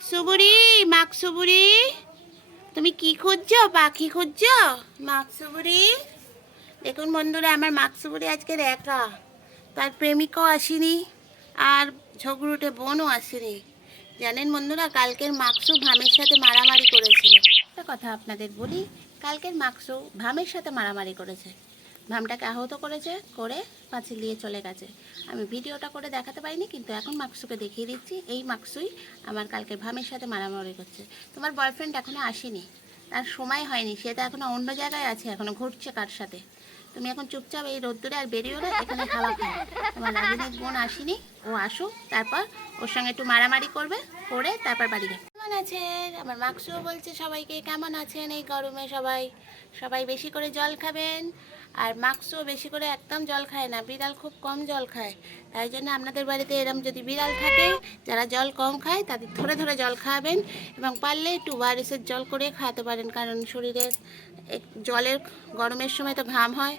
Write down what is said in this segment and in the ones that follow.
মাকসুবুরি মাকসুবুরি। তুমি কি খুঁজছো, পাখি খুঁজছো? মাকসুবুরি। দেখুন বন্ধুরা, আমার মাকসুবুরি আজকে একা তার প্রেমিকাও আসেনি, আর ঝগড়ুটে বোনও আসেনি। জানেন বন্ধুরা, কালকের মাকসু ভামের সাথে মারামারি করেছিল। একটা কথা আপনাদের বলি, কালকের মাকসু ভামের সাথে মারামারি করেছে। ভামটাকে আহত করেছে, করে পাঁচিল দিয়ে চলে গেছে। আমি ভিডিওটা করে দেখাতে পারিনি, কিন্তু এখন মাকসুকে দেখিয়ে দিচ্ছি, এই মাকসুই আমার কালকে ভামের সাথে মারামারি করছে। তোমার বয়ফ্রেন্ড এখনও আসেনি, তার সময় হয়নি, সে তো এখনও অন্য জায়গায় আছে, এখনও ঘুরছে কার সাথে। তুমি এখন চুপচাপ এই রোদ্দুরে আর বেরিয়েও না, এখানে হাওয়া খাও। তোমার রাগিনীর বোন আসেনি, ও আসুক, তারপর ওর সঙ্গে একটু মারামারি করবে, করে তারপর বাড়ি যাবে। কেমন আছেন? আমার মাকসুও বলছে সবাইকে কেমন আছেন এই গরমে সবাই? সবাই বেশি করে জল খাবেন আর মাক্সও বেশি করে একদম জল খায় না, বিড়াল খুব কম জল খায়। তাই জন্য আপনাদের বাড়িতে এরম যদি বিড়াল থাকে, যারা জল কম খায়, তাদের ধরে ধরে জল খাওয়াবেন এবং পারলে একটু ওয়ারেসের জল করে খাওয়াতে পারেন, কারণ শরীরের জলের গরমের সময় তো ঘাম হয়।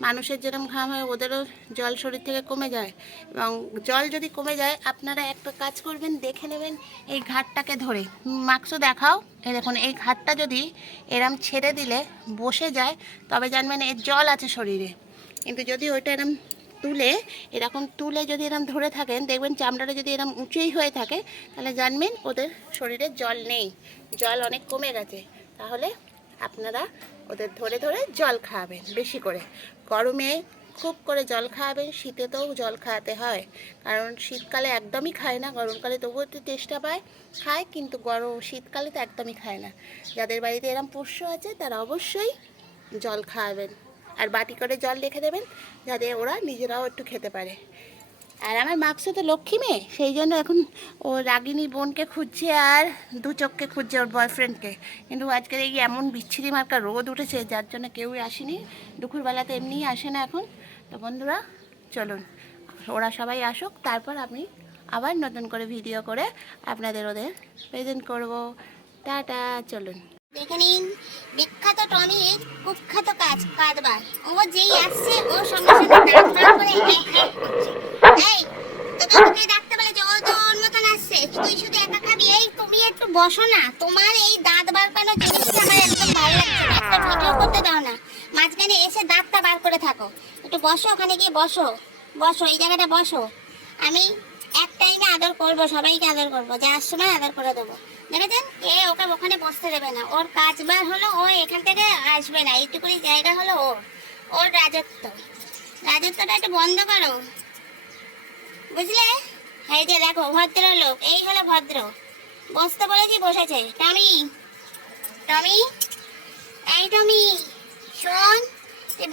মানুষের যেরকম ঘাম হয়, ওদেরও জল শরীর থেকে কমে যায়। এবং জল যদি কমে যায়, আপনারা একটা কাজ করবেন, দেখে নেবেন এই ঘাটটাকে ধরে। মাক্সও দেখাও। এই দেখুন, এই ঘাটটা যদি এরম ছেড়ে দিলে, বসে যায়, তবে জানবেন এর জল আছে শরীরে। কিন্তু যদি ওইটা এরম তুলে, এরকম তুলে যদি এরম ধরে থাকেন, দেখবেন চামড়াটা যদি এরম উঁচুই হয়ে থাকে, তাহলে জানবেন ওদের শরীরে জল নেই। জল অনেক কমে গেছে। তাহলে আপনারা ওদের ধরে ধরে জল খাওয়াবেন বেশি করে। গরমে খুব করে জল খাওয়াবেন শীতেতেও জল খাওয়াতে হয়। কারণ শীতকালে একদমই খায় না, গরমকালে তবুও একটু চেষ্টা পায়, খায় কিন্তু গরম শীতকালে তো একদমই খায় না। যাদের বাড়িতে এরম পোষ্য আছে, তারা অবশ্যই জল খাওয়াবেন। আর বাটি করে জল রেখে দেবেন, যাতে ওরা নিজেরাও একটু খেতে পারে। আর আমার মাক্সও তো লক্ষ্মী মেয়ে, সেই জন্য এখন ও রাগিনী বোনকে খুঁজছে আর দু চোখকে খুঁজছে ওর বয়ফ্রেন্ডকে কিন্তু আজকের এই এমন বিচ্ছিরি মার্কা রোদ উঠেছে, যার জন্য কেউই আসেনি। দুপুরবেলাতে এমনিই আসে না এখন। তো বন্ধুরা, চলুন, ওরা সবাই আসুক, তারপর আমি আবার নতুন করে ভিডিও করে আপনাদের ওদের প্রেজেন্ট করব। টাটা, চলুন। দেখে নিন। বিখ্যাত টমির কুখ্যাত কাজ ও যেই আসছে, ও সঙ্গে সঙ্গে করে হ্যাঁ হ্যাঁ। এই, তোকে ডাকতে বলেছে ও তো ওর মতন আসছে। তুই শুধু একা খাবি? এই, তুমি একটু বসো না। তোমার এই দাঁত বার আমার একদম ভালো লাগছে। ভিডিও করতে দাও না। মাঝখানে এসে দাঁতটা বার করে থাকো। একটু বসো, ওখানে গিয়ে বসো। বসো, এই জায়গাটা বসো। আমি এক টাইমে আদর করব, সবাইকে আদর করব। যাওয়ার সময় আদর করে দেবো। দেখেছেন এ ওকে ওখানে বসতে দেবে না। ওর কাজ বার হলো ও এখান থেকে আসবে না এইটুকুনি জায়গা হলো ওর ওর রাজত্ব। রাজত্বটা একটু বন্ধ করো। বুঝলে? এই যে দেখো ভদ্র লোক এই হলো ভদ্র। বসতে বলেছি, বসেছে। টমি টমি, এই টমি, শোন।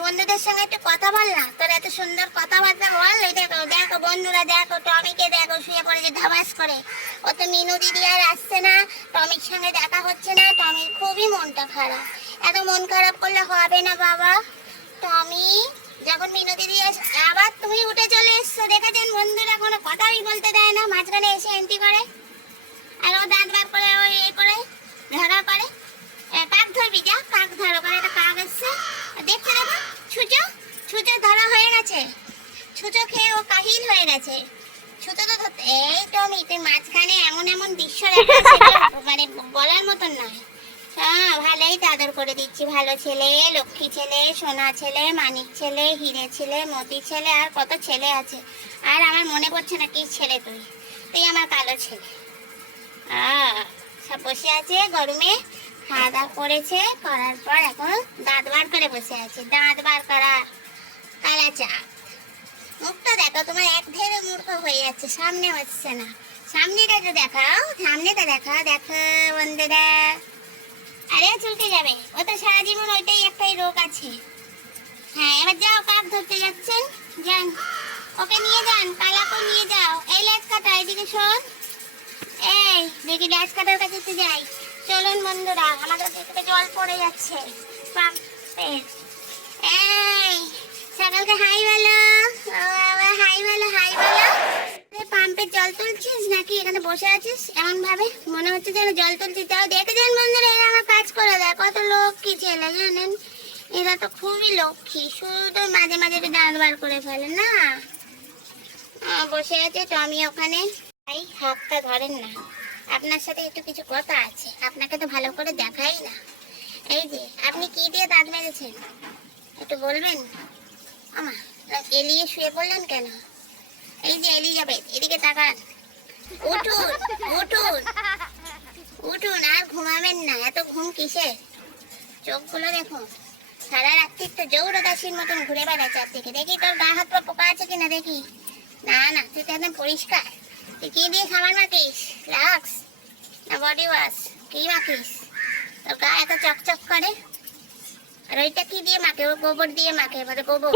বন্ধুদের সঙ্গে একটু কথা বল না। তোর এত সুন্দর কথাবার্তা বল। এই দেখো দেখো বন্ধুরা, দেখো, টমিকে দেখো, শুয়ে পড়েছে ধাবাস করে। ও তো মিনু দিদি আর আসছে না, টমির সঙ্গে দেখা হচ্ছে না, টমির খুবই মনটা খারাপ। এত মন খারাপ করলে হবে না বাবা। টমি, যখন মিনু দিদি আবার তুমি উঠে চলে এসছো, দেখেছেন বন্ধুরা? কোনো কথাই বলতে দেয় না, মাঝখানে এসে এন্ট্রি করে। আর ও দাঁত বার করে ওই এ করে, ধরা করে। কাক ধরবি যা? কাক ধরো, ওখানে একটা কাক এসছে দেখতে দেখো। ছুচো ছুচো ধরা হয়ে গেছে। ছুচো খেয়ে ও কাহিল হয়ে গেছে। ছুচো তো ধরতে এই টমি তুই মাঝখানে এমন এমন দৃশ্য মানে বলার মতন নয়। হ্যাঁ ভালোই তো করে দিচ্ছি। ভালো ছেলে লক্ষ্মী ছেলে সোনা ছেলে মানিক ছেলে হিরে ছেলে মতি ছেলে আর কত ছেলে আছে। আর আমার মনে পড়ছে না কি ছেলে তুই। তুই আমার কালো ছেলে। আহ, সব বসে আছে গরমে। খাওয়া দাওয়া করেছে, করার পর এখন দাঁত বার করে বসে আছে। দাঁত বার করা, কালা চা। মুখটা দেখো, তোমার এক ধেরে মূর্খ হয়ে যাচ্ছে, সামনে হচ্ছে না। সামনেটা তো দেখাও, সামনেটা দেখাও, দেখো বন্ধুরা। আরে চলতে যাবে, ও তো সারা জীবন ওইটাই একটাই রোগ আছে। হ্যাঁ এবার যাও, কাক ধরতে যাচ্ছেন যান, ওকে নিয়ে যান কালাকেও নিয়ে যাও। এই লেজ কাটা, এদিকে শোন। এই, দেখি গ্যাস কাটার কাছে যাই। চলুন বন্ধুরা, আমাদের দিকে জল পড়ে যাচ্ছে। এই, সকালকে হাই বলো। হাই বলো হাই বলো। পাম্পের জল তুলছিস নাকি? এখানে বসে আছিস? এমন ভাবে মনে হচ্ছে যেন জল তুলছিস তাও দেখেছেন বন্ধুরা, এরা আমার কাজ করে দেয়। কত লক্ষ্মী ছেলে, জানেন? এরা তো খুবই লক্ষ্মী। শুধু মাঝে মাঝে একটু দাঁত বার করে ফেলে, না? বসে আছে টমি ওখানে ভাই হাতটা ধরেন না। আপনার সাথে একটু কিছু কথা আছে। আপনাকে তো ভালো করে দেখাই না। এই যে, আপনি কি দিয়ে দাঁত মেরেছেন একটু বলবেন? আমা এলিয়ে শুয়ে পড়লেন কেন? এই যে এলিজাবেথ, এদিকে তাকান। উঠুন উঠুন উঠুন, আর ঘুমাবেন না। এত ঘুম কিসে? চোখগুলো দেখুন। সারা রাত্রি তো জৌরদাসীর মতন ঘুরে বেড়ায় চারদিকে। দেখি তোর গা হাত পা পোকা আছে কিনা দেখি। না না, তুই তো একদম পরিষ্কার। তুই কি দিয়ে সাবান মাখিস? লাক্স না বডি ওয়াশ কি মাখিস? তোর গা এত চকচক করে। আর ওইটা কি দিয়ে মাখে? ও গোবর দিয়ে মাখে, বলে গোবর।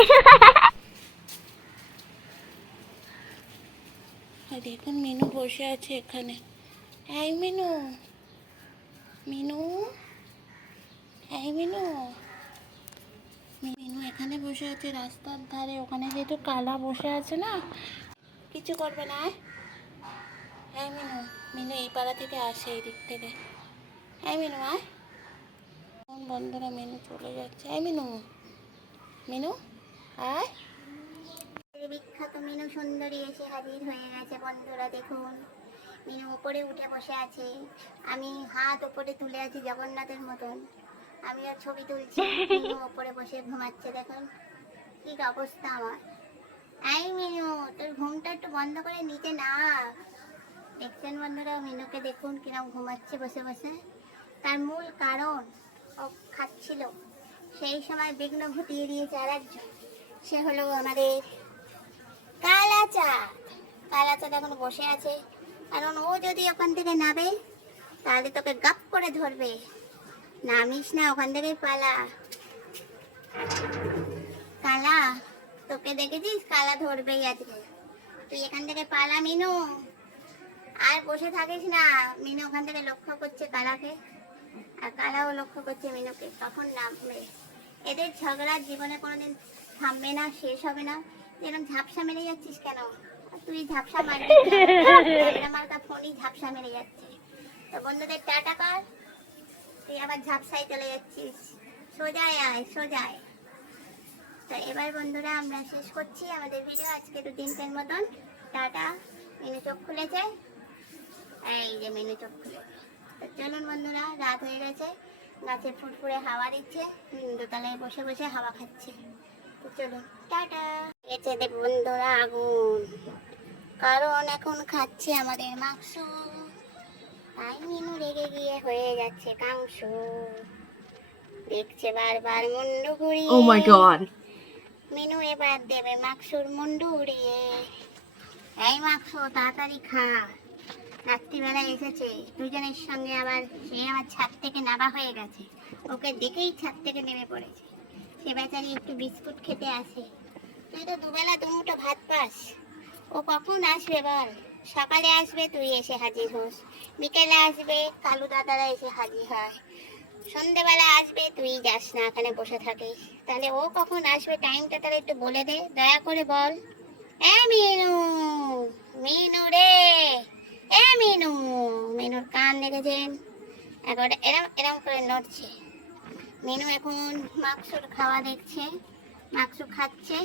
দেখুন মিনু বসে আছে এখানে। এই মিনু। মিনু? এই মিনু? মিনু এখানে বসে আছে রাস্তার ধারে। ওখানে যেহেতু কালা বসে আছে না, কিছু করবে না মিনু মিনু এই পাড়া থেকে আসে এই দিক থেকে। এই মিনু, আয়। বন্ধুরা মিনু চলে যাচ্ছে? এই মিনু। মিনু, আয়। বিখ্যাত মিনু সুন্দরী এসে হাজির হয়ে গেছে, বন্ধুরা দেখুন। মিনু উপরে উঠে বসে আছে। আমি হাত উপরে তুলে আছি জগন্নাথের মতন। আমি আর ছবি তুলছি, মিনু উপরে বসে ঘুমাচ্ছে, দেখুন। কি অবস্থা আমার। আই মিনু, তোর ঘুমটা একটু বন্ধ করে নিচে না দেখছেন বন্ধুরা মিনুকে দেখুন কিরম ঘুমাচ্ছে, বসে বসে। তার মূল কারণ ও খাচ্ছিল, সেই সময় বিঘ্ন ঘটিয়ে দিয়েছে আর একজন সে হলো আমাদের কালাচাঁদ। কালাচাঁদ এখন বসে আছে। কারণ ও যদি ওখান থেকে নাবে তাহলে তোকে গাপ করে ধরবে। নামিস না, ওখান থেকে পালা। কালা, তোকে দেখেছিস? কালা ধরবেই আজকে। তুই এখান থেকে পালা, মিনু। আর বসে থাকিস না। মিনু ওখান থেকে লক্ষ্য করছে কালাকে। আর কালাও লক্ষ্য করছে মিনুকে। কখন নামবে। এদের ঝগড়া জীবনে কোনোদিন থামবে না, শেষ হবে না। এরকম ঝাপসা মেরে যাচ্ছিস কেন? তুই ঝাপসা মারবি আমার তা ফোনই ঝাপসা মেরে যাচ্ছে। তো বন্ধুদের টাটা কর। তুই আবার ঝাপসায় চলে যাচ্ছিস। সোজায় আয়, সোজায়। তো এবার বন্ধুরা আমরা শেষ করছি আমাদের ভিডিও। আজকে দু দিনকের মতন। টাটা। মেনু চোখ খুলেছে। এই যে মেনু চোখ চলুন বন্ধুরা রাত হয়ে গেছে। গাছে ফুটফুরে হাওয়া দিচ্ছে। দোতলায় বসে বসে হাওয়া খাচ্ছে। তো চলুন টাটা। দেখ বন্ধুরা আগুন। কারণ এখন খাচ্ছে আমাদের মাংস। তাই মিনু রেগে গিয়ে হয়ে যাচ্ছে কাংস দেখছে বারবার মুন্ডু ঘুরিয়ে। Oh. মিনু এবার দেবে মাকসুর মুন্ডু উড়িয়ে। এই মাকসু তাড়াতাড়ি খা। রাত্রিবেলা এসেছে। দুজনের সঙ্গে আবার সে আমার ছাদ থেকে নাবা হয়ে গেছে। ওকে দেখেই ছাদ থেকে নেমে পড়েছে। সে বেচারি একটু বিস্কুট খেতে আসে। তুই তো দুবেলা দুমুটো ভাত পাস। ও কখন আসবে বল? সকালে আসবে, তুই এসে হাজির হোস। বিকেলে আসবে, কালু দাদারা এসে হাজির হয়। সন্ধেবেলা আসবে, তুই যাস না এখানে বসে থাকিস। তাহলে ও কখন আসবে? টাইমটা তাহলে একটু বলে দে। দয়া করে বল। এ মিনু। মিনু রে। এ মিনু, মিনুর কান দেখেছেন? একেবারে এরম এরম করে নড়ছে। মিনু এখন মাকসুর খাওয়া দেখছে, মাকসু খাচ্ছে।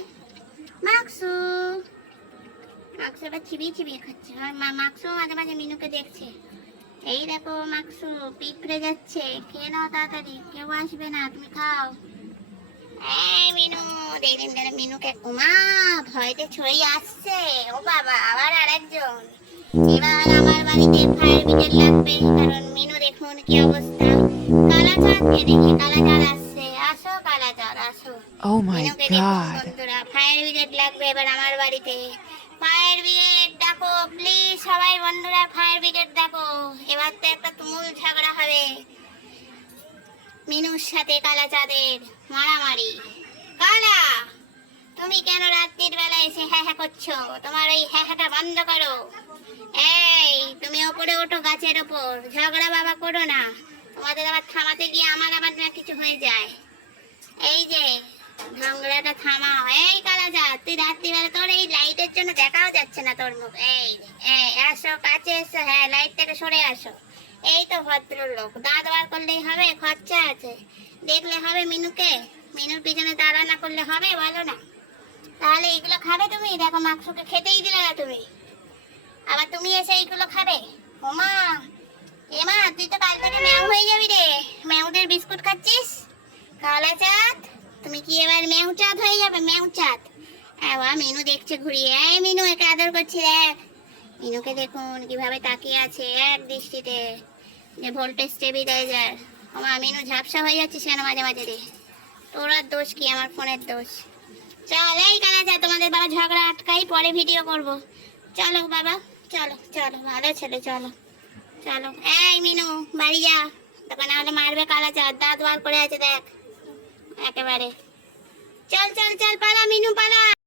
মাকসু মাকসু এবার চিবিয়ে চিবিয়ে খাচ্ছে। আর মাকসু মাঝে মাঝে মিনুকে দেখছে। এই দেখো মাকসু পিঁপড়ে যাচ্ছে। খেয়ে নাও তাড়াতাড়ি, কেউ আসবে না, তুমি খাও। এই মিনু দেখলেন মিনুকে, উমা, ভয়তে ছড়িয়ে আসছে। ও বাবা, আবার আরেকজন। আমার বাড়িতে ফায়ার ব্রিগেড লাগবে কারণ মিনু দেখুন কি অবস্থা। কালাচাঁদকে দেখি? কালাচাঁদ আসছে। আসো কালাচাঁদ আসো। দেখুন god. বন্ধুরা ফায়ার ব্রিগেড লাগবে এবার আমার বাড়িতে। ফায়ার ব্রিগেড ডাকো প্লিজ সবাই বন্ধুরা ফায়ার ব্রিগেড ডাকো এবার তো একটা তুমুল ঝগড়া হবে। মিনুর সাথে কালা চাঁদের মারামারি। কালা তুমি কেন রাত্রির বেলা এসে হ্যাঁ হ্যাঁ করছ? তোমার এই হ্যাঁ হ্যাঁটা বন্ধ করো। এই, তুমি ওপরে ওঠো গাছের ওপর। ঝগড়া বাবা করো না। তোমাদের আবার থামাতে গিয়ে আমার আবার না কিছু হয়ে যায়। এই যে ঝগড়াটা থামাও। এই কালা যা, তুই রাত্রিবেলা তোর এই লাইটের জন্য দেখাও যাচ্ছে না তোর মুখ। এই এই, আসো, কাছে এসো। হ্যাঁ লাইট থেকে সরে আসো। এই তো ভদ্রলোক। দাঁত বার করলেই হবে, খরচা আছে। দেখলে হবে মিনুকে। মিনুর পিছনে দাঁড়া না করলে হবে, বলো না। তাহলে এইগুলো খাবে তুমি? দেখো, মাংসকে খেতেই দিলে না তুমি। আবার তুমি এসে এইগুলো খাবে? ওমা এমা তুই তো কাল থেকে ম্যাও হয়ে যাবি রে। ম্যাউদের বিস্কুট খাচ্ছিস? কালা চাঁদ তুমি কি এবার ম্যাউ চাঁদ হয়ে যাবে? ম্যাউ চাঁদ এবার মিনু দেখছে ঘুরিয়ে। এই মিনু, একে আদর করছি দেখ মিনুকে দেখুন, কীভাবে তাকিয়ে আছে এক দৃষ্টিতে। যে ভোল্টেজ স্টেবিলাইজার আমার মিনু, ঝাপসা হয়ে যাচ্ছে সেখানে মাঝে মাঝে রে? তোর দোষ কি? আমার ফোনের দোষ। চল, এই কানা চা তোমাদের বাবা ঝগড়া আটকাই, পরে ভিডিও করব। চলো বাবা। চলো চলো ভালো ছেলে, চলো। চলো। এই, মিনু, বাড়ি যা। না হলে মারবে কালা চার দাঁত বার করে আছে, দেখ। একেবারে। চল চল চল, পালা, মিনু, পালা।